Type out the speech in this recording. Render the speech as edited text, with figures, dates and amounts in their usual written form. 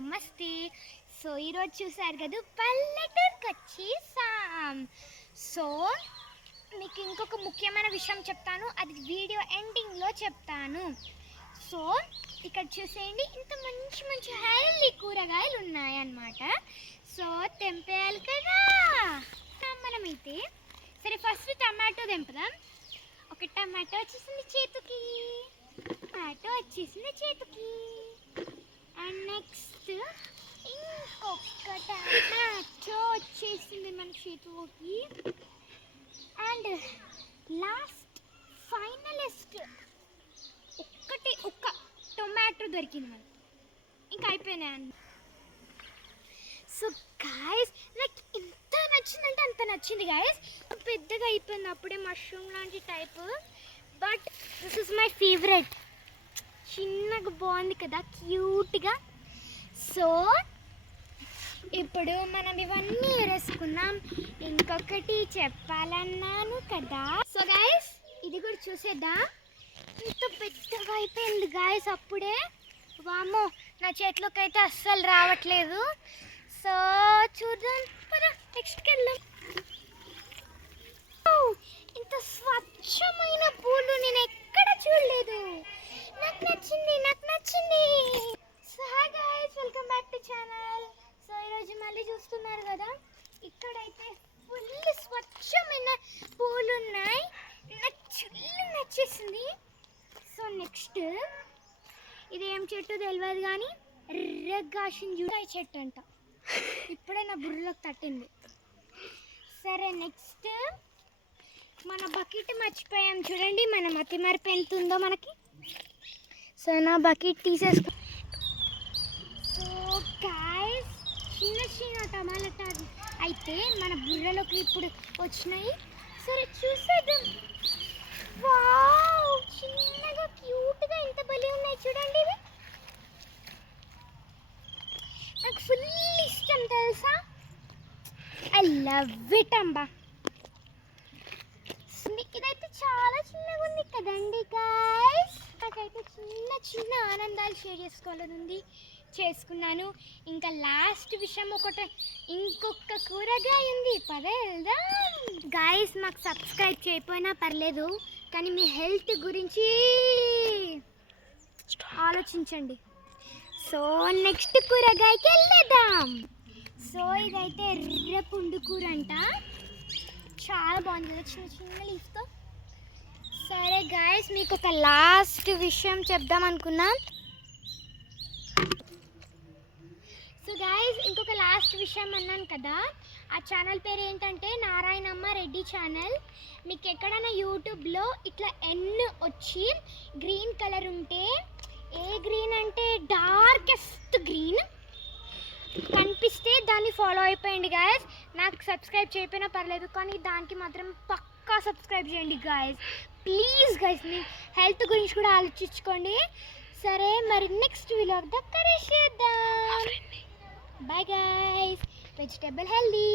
నమస్తే. సో ఈరోజు చూసారు కదా పల్లెటూరుకి వచ్చేసాం. సో మీకు ఇంకొక ముఖ్యమైన విషయం చెప్తాను, అది వీడియో ఎండింగ్లో చెప్తాను. సో ఇక్కడ చూసేయండి, ఇంత మంచి మంచి హెల్దీ కూరగాయలు ఉన్నాయన్నమాట. సో తెంపేయాలి కదా మనమైతే. సరే ఫస్ట్ టమాటో తెంపుదాం. ఒక టమాటో వచ్చేసింది చేతికి, అండ్ నెక్స్ట్ ఇంకొక టమాటో వచ్చేసింది మన చేతిలోకి. అండ్ లాస్ట్ ఫైనలిస్ట్ ఒక్క టొమాటో దొరికింది మనకి, ఇంకా అయిపోయినాయి. సో గాయస్ నాకు ఎంత నచ్చిందంటే అంత నచ్చింది గాయస్. పెద్దగా అయిపోయింది అప్పుడే, మష్రూమ్ లాంటి type, but this is my favourite. చిన్నగా బాగుంది కదా, క్యూట్గా. సో ఇప్పుడు మనం ఇవన్నీ వేసుకున్నాం. ఇంకొకటి చెప్పాలన్నాను కదా. సో గాయస్ ఇది కూడా చూసేద్దాం. ఇంత పెద్దగా అయిపోయింది గాయస్ అప్పుడే. వామ్మో, నా చేతిలోకి అయితే అస్సలు రావట్లేదు. సో చూద్దాం పదా, నెక్స్ట్కి వెళ్దాం. ఇంత స్వచ్ఛమైన పూలు నేను ఎక్కడ చూడలేదు. నాకు నచ్చింది. So hi guys, welcome back to channel. So ఈరోజు మళ్ళీ చూస్తున్నారు కదా, ఇక్కడైతే ఫుల్ స్వచ్ఛమైన పూలు ఉన్నాయి. నాకు నచ్చేసింది. సో నెక్స్ట్ ఇదేం చెట్టు తెలియదు కానీ ఎర్రగాసిన జూడాయి చెట్టు అంట. ఇప్పుడే నా బుర్రలోకి తట్టింది. సరే నెక్స్ట్ మన బకెట్ మర్చిపోయాం చూడండి, మన మతిమరపు ఎంత ఉందో మనకి. సో నా బకెట్ తీసేసుకో. సో గాయ్స్ చిన్న టమాటా అయితే మన బుర్రలోకి ఇప్పుడు వచ్చినాయి. సరే చూసేద్దాం. వావ్, చిన్నగా క్యూట్గా ఎంత బలి ఉన్నాయి చూడండి. ఇవి నాకు ఫుల్ ఇష్టం తెలుసా, ఐ లవ్ ఇట్ అంబా. ఇదైతే చాలా చిన్నగా ఉంది కదండి గాయ్స్. నాకైతే చిన్న ఆనందాలు షేర్ చేసుకోవాలని చేసుకున్నాను. ఇంకా లాస్ట్ విషయం ఇంకొక కూరగాయ ఉంది, పద వెళ్దాం. గాయ్స్ మాకు సబ్స్క్రైబ్ చేయకపోయినా పర్లేదు, కానీ మీ హెల్త్ గురించి ఆలోచించండి. సో నెక్స్ట్ కూరగాయకి వెళ్ళేద్దాం. సో ఇదైతే ఎర్ర పుండు కూర అంట, చాలా బాగుంది కదా చిన్న లీఫ్తో. సరే గాయస్ మీకు ఒక లాస్ట్ విషయం చెప్దాం అనుకున్నా. సో గాయస్ ఇంకొక లాస్ట్ విషయం అన్నాను కదా, ఆ ఛానల్ పేరు ఏంటంటే నారాయణమ్మ రెడ్డి ఛానల్. మీకు ఎక్కడైనా యూట్యూబ్లో ఇట్లా ఎన్ వచ్చి గ్రీన్ కలర్ ఉంటే, ఏ గ్రీన్ అంటే డార్కెస్ట్ గ్రీన్ కనిపిస్తే దాన్ని ఫాలో అయిపోయండి గాయస్. నాకు సబ్స్క్రైబ్ చేయకపోయినా పర్లేదు, కానీ దానికి మాత్రం పక్కా సబ్స్క్రైబ్ చేయండి గాయస్, ప్లీజ్ గాయస్. మీ హెల్త్ గురించి కూడా ఆలోచించుకోండి. సరే మరి నెక్స్ట్ వీడియో దగ్గర చేద్దాం. Bye guys. Vegetable healthy.